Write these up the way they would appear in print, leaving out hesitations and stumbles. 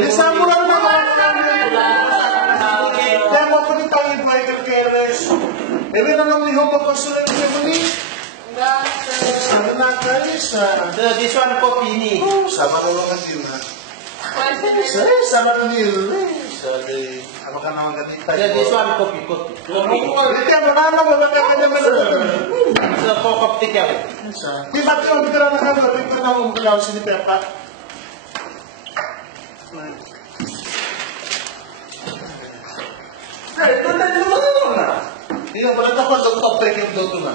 Bisa mulai naman. Kaya mo po nito ang Michael Keres. Ebe na lang niyo po sulit niyo mo ni. Sana na guys. This one kopi ni. Sama na lang din na. Sama na nil. Sorry. Apa ka naman ganito? This one kopi. Ito ang nananaw mo na kanya So kokop tiga. Di ba ito ang pira na kanya? Ito na mo magalaw si ni Pepa. Ito na dito na. Iya, boleh tak kau topik yang betul na.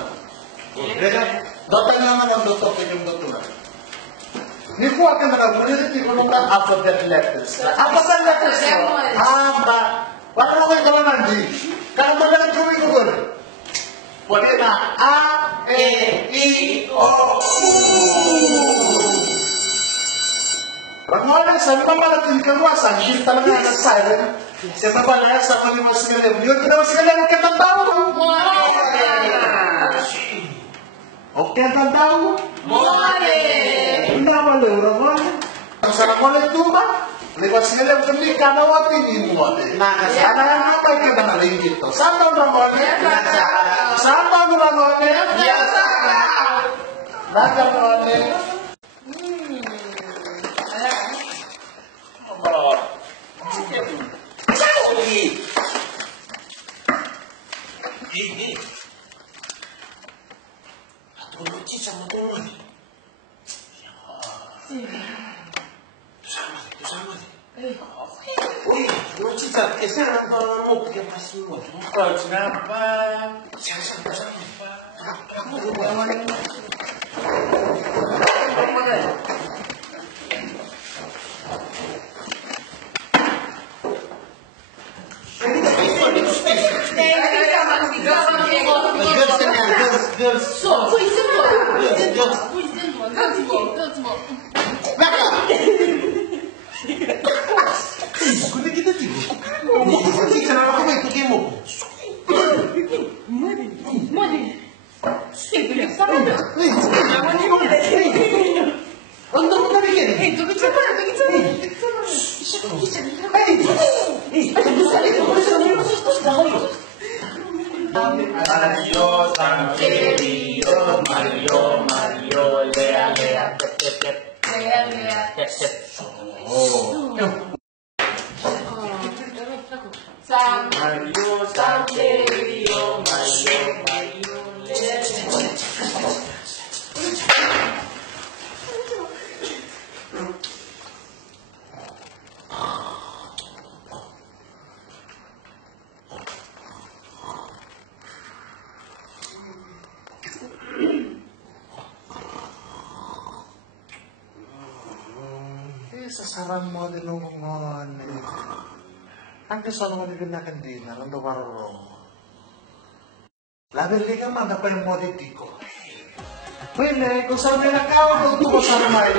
Datang naman ang topik yang betul na. Ni ko akan nagagawin ito yung mga alphabet letters. Alphabet letters mo? Ba? Bakit ako yung kawanan di? Kaya magalang gawin ko gano'n. Wala na. A, E, I, O, U. Pag-uwalan sa mga malating kawasan, hindi talaga nag-silent. Siapa pala sa mga mas kalim? Yun, kita mas kalim, huwag kitang tao. Huwag kitang tao. Hindi naman lewat. Ang sarap mo na ito ba? Lepas kalim, hindi ka nawatin mo. Sana yang apa kita naling gitu. Saan ang ramone? Saan ang ramone? Nada ramone. Ini. Atau lucu sama teman. Sama. Wih, lucu tak? Sekarang kalau mau pakai pasir buat apa? Kenapa? Sama. Kamu buat mana? Girls. So,不一定我，Kuda kita tigo. Hindi ka na ako may tukin mo. Untuk kita bikin. Mario, Lea, Sasaran mo din naman. Ang kasama mo din nakan din, ang dawarong. Labi rin ka man, dapat yung moditiko. Pwede, kung saan may nakaw, kung tuko sa rumay.